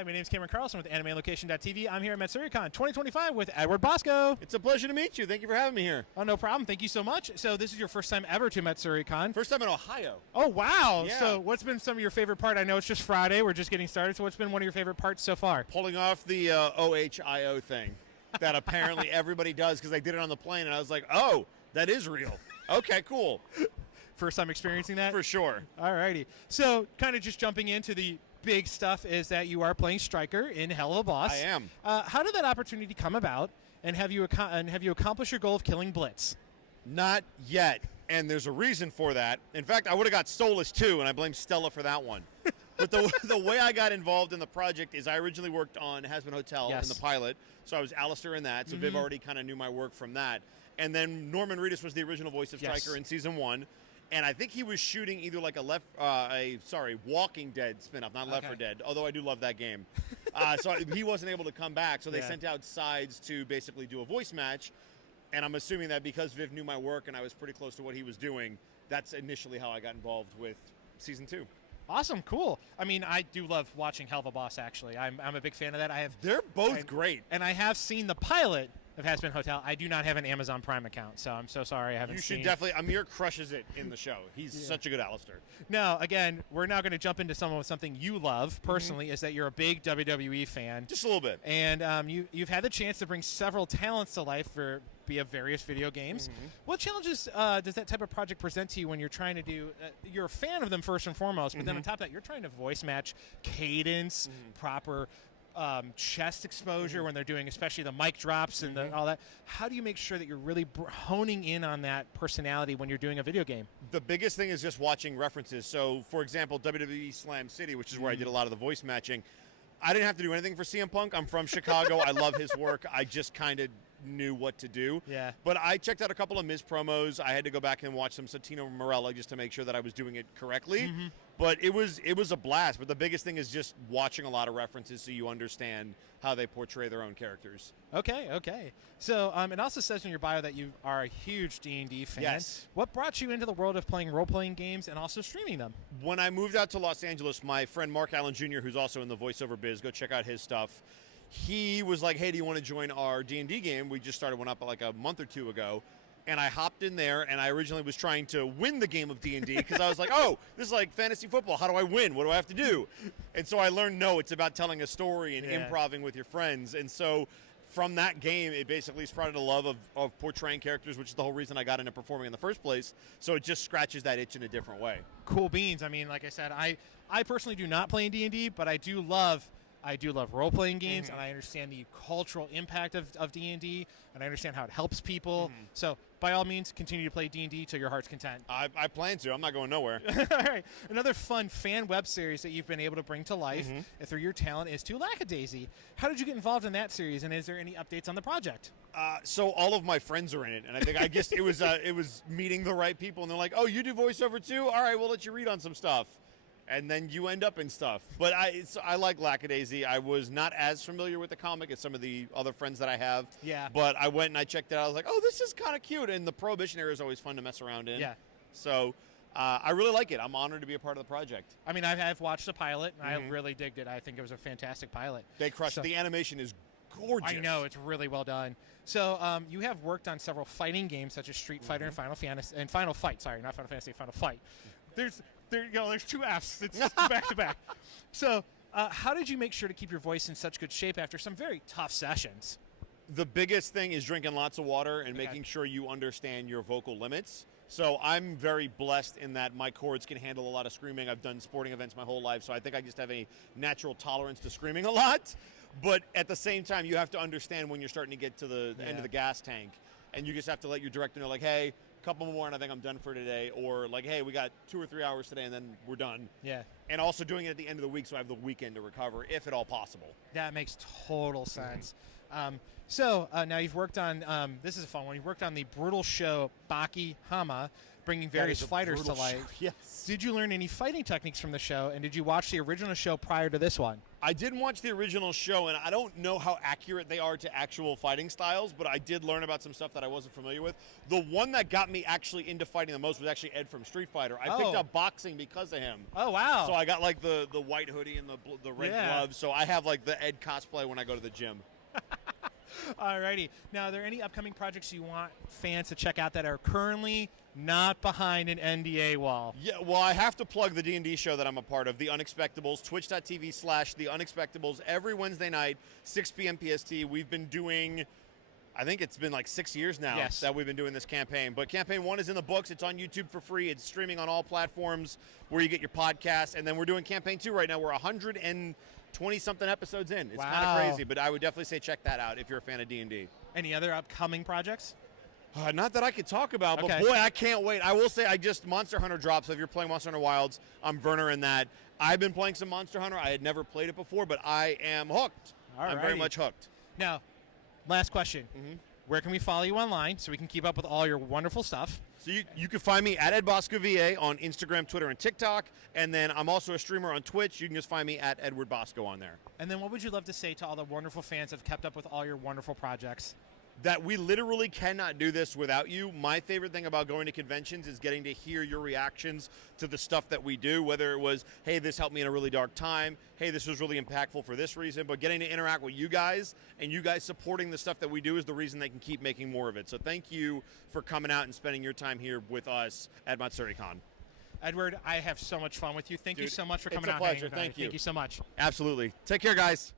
Hi, my name is Cameron Carlson with AnimeLocation.tv. I'm here at Matsuricon 2025 with Edward Bosco. It's a pleasure to meet you. Thank you for having me here. Oh, no problem. Thank you so much. So this is your first time ever to Matsuricon. First time in Ohio. Oh, wow. Yeah. So what's been some of your favorite part? I know it's just Friday. We're just getting started. So what's been one of your favorite parts so far? Pulling off the OHIO thing that apparently everybody does because they did it on the plane, and I was like, oh, that is real. Okay, cool. First time experiencing that? For sure. All righty. So kind of just jumping into the big stuff is that you are playing Striker in Hell of a Boss. I am. How did that opportunity come about, and have you accomplished your goal of killing Blitz? Not yet, and there's a reason for that. In fact, I would have got Solus too, and I blame Stella for that one. But the way I got involved in the project is I originally worked on Hazbin Hotel in the pilot, so I was Alistair in that, so Viv already kind of knew my work from that. And then Norman Reedus was the original voice of Striker in Season 1, and I think he was shooting either like a Walking Dead spinoff, not Left 4 Dead, although I do love that game. So he wasn't able to come back, so they sent out sides to basically do a voice match, and I'm assuming that because Viv knew my work and I was pretty close to what he was doing, that's initially how I got involved with Season 2. Awesome, cool. I mean, I do love watching Hell of a Boss, actually. I'm a big fan of that. They're both great. And I have seen the pilot of Hazbin Hotel. I do not have an Amazon Prime account, so I'm so sorry I haven't seen. You should definitely. Amir crushes it in the show. He's such a good Alistair. Now, again, we're now going to jump into something you love personally, is that you're a big WWE fan. Just a little bit. And you've had the chance to bring several talents to life via various video games. What challenges does that type of project present to you when you're trying to do, you're a fan of them first and foremost, but then on top of that, you're trying to voice match cadence, proper chest exposure when they're doing especially the mic drops and all that. How do you make sure that you're really honing in on that personality when you're doing a video game? The biggest thing is just watching references. So, for example, WWE Slam City, which is where I did a lot of the voice matching, I didn't have to do anything for CM Punk. I'm from Chicago. I love his work. I just kind of knew what to do. Yeah. But I checked out a couple of Miz promos. I had to go back and watch some Santino Marella just to make sure that I was doing it correctly. But it was a blast. But the biggest thing is just watching a lot of references so you understand how they portray their own characters. Okay. So it also says in your bio that you are a huge D&D fan. Yes. What brought you into the world of playing role-playing games and also streaming them? When I moved out to Los Angeles, my friend Mark Allen Jr., who's also in the voiceover biz, go check out his stuff. He was like, hey, do you want to join our D&D game? We just started one up like a month or two ago. And I hopped in there, and I originally was trying to win the game of D&D because I was like, oh, this is like fantasy football. How do I win? What do I have to do? And so I learned, no, it's about telling a story and improvising with your friends. And so from that game, it basically sprouted a love of portraying characters, which is the whole reason I got into performing in the first place. So it just scratches that itch in a different way. Cool beans. I mean, like I said, I personally do not play in D&D, but I do love role-playing games, and I understand the cultural impact of D&D, and I understand how it helps people. So, by all means, continue to play D&D till your heart's content. I plan to. I'm not going nowhere. All right. Another fun fan web series that you've been able to bring to life through your talent is To Lackadaisy. How did you get involved in that series, and is there any updates on the project? So all of my friends are in it, and I guess it was meeting the right people, and they're like, oh, you do voiceover too? All right, we'll let you read on some stuff. And then you end up in stuff. But I like Lackadaisy. I was not as familiar with the comic as some of the other friends that I have. Yeah. But I went and I checked it out. I was like, oh, this is kind of cute. And the Prohibition era is always fun to mess around in. Yeah. So I really like it. I'm honored to be a part of the project. I mean, I've watched the pilot, and I really digged it. I think it was a fantastic pilot. They crushed it. The animation is gorgeous. I know, it's really well done. So you have worked on several fighting games such as Street Fighter and Final Fight. Sorry, not Final Fantasy, Final Fight. There's two Fs. It's back to back. So how did you make sure to keep your voice in such good shape after some very tough sessions? The biggest thing is drinking lots of water and making sure you understand your vocal limits. So I'm very blessed in that my cords can handle a lot of screaming. I've done sporting events my whole life, so I think I just have a natural tolerance to screaming a lot. But at the same time, you have to understand when you're starting to get to the end of the gas tank, and you just have to let your director know, like, hey, a couple more and I think I'm done for today, or like, hey, we got 2 or 3 hours today and then we're done. Yeah. And also doing it at the end of the week so I have the weekend to recover, if at all possible. That makes total sense. So now you've worked on, this is a fun one, you've worked on the brutal show Baki Hama, bringing various fighters to life. Yes. Did you learn any fighting techniques from the show, and did you watch the original show prior to this one? I did watch the original show, and I don't know how accurate they are to actual fighting styles, but I did learn about some stuff that I wasn't familiar with. The one that got me actually into fighting the most was actually Ed from Street Fighter. I picked up boxing because of him. Oh, wow. So I got like the white hoodie and the red gloves, so I have like the Ed cosplay when I go to the gym. Alrighty. Now, are there any upcoming projects you want fans to check out that are currently not behind an NDA wall? Yeah, well, I have to plug the D&D show that I'm a part of, The Unexpectables, twitch.tv/The Unexpectables, every Wednesday night, 6 p.m. PST. We've been doing, I think it's been like 6 years now that we've been doing this campaign. But campaign 1 is in the books. It's on YouTube for free. It's streaming on all platforms where you get your podcasts. And then we're doing campaign 2 right now. We're 120-something episodes in. It's kind of crazy, but I would definitely say check that out if you're a fan of D&D. Any other upcoming projects? Not that I could talk about, but boy, I can't wait. I will say Monster Hunter dropped, so if you're playing Monster Hunter Wilds, I'm Werner in that. I've been playing some Monster Hunter. I had never played it before, but I am hooked. I'm very much hooked. Now, last question. Where can we follow you online so we can keep up with all your wonderful stuff? So you can find me at Ed Bosco VA on Instagram, Twitter, and TikTok. And then I'm also a streamer on Twitch. You can just find me at Edward Bosco on there. And then what would you love to say to all the wonderful fans that have kept up with all your wonderful projects? That we literally cannot do this without you. My favorite thing about going to conventions is getting to hear your reactions to the stuff that we do, whether it was, hey, this helped me in a really dark time, hey, this was really impactful for this reason, but getting to interact with you guys and you guys supporting the stuff that we do is the reason they can keep making more of it. So thank you for coming out and spending your time here with us at Matsuricon. Edward, I have so much fun with you. Thank you so much for coming out. It's a pleasure. Thank you. Thank you so much. Absolutely. Take care, guys.